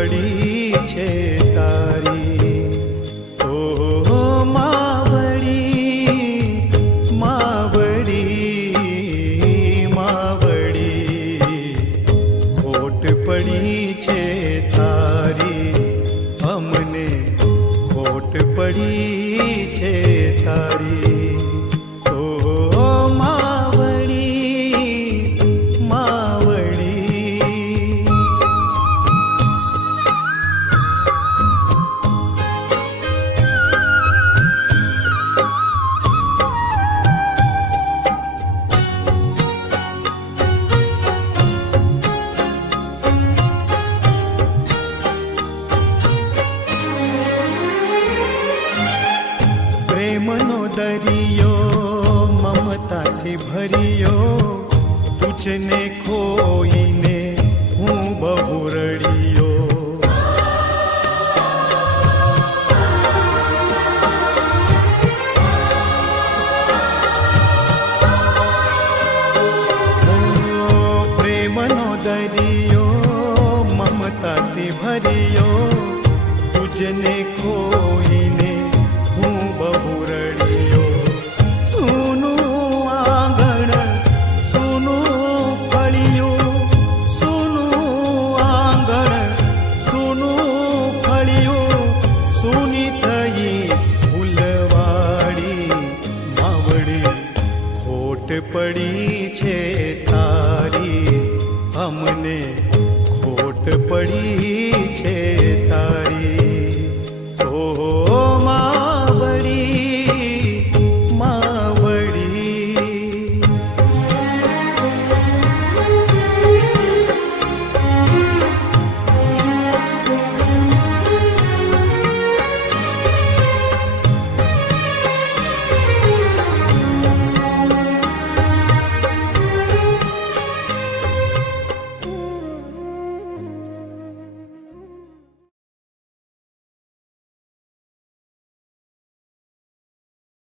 પડી છે તારી. ઓ માવડી માવડી માવડી, ખોટ પડી છે તારી, અમને ખોટ પડી છે તારી. પ્રેમનો દરિયો મમતાથી ભર્યો, તુજને ખોઈને હું બહુ રડ્યો. પ્રેમનો દરિયો મમતાથી ભર્યો, તુજને ખોઈને હું બહુ રડ્યો. સૂનું આંગણ સૂનું ફળિયું, સૂનું આંગણ સૂનું ફળિયું, સૂની થઈ ફૂલવાડી. માવડી ખોટ પડી છે તારી, અમને ખોટ પડી છે તારી.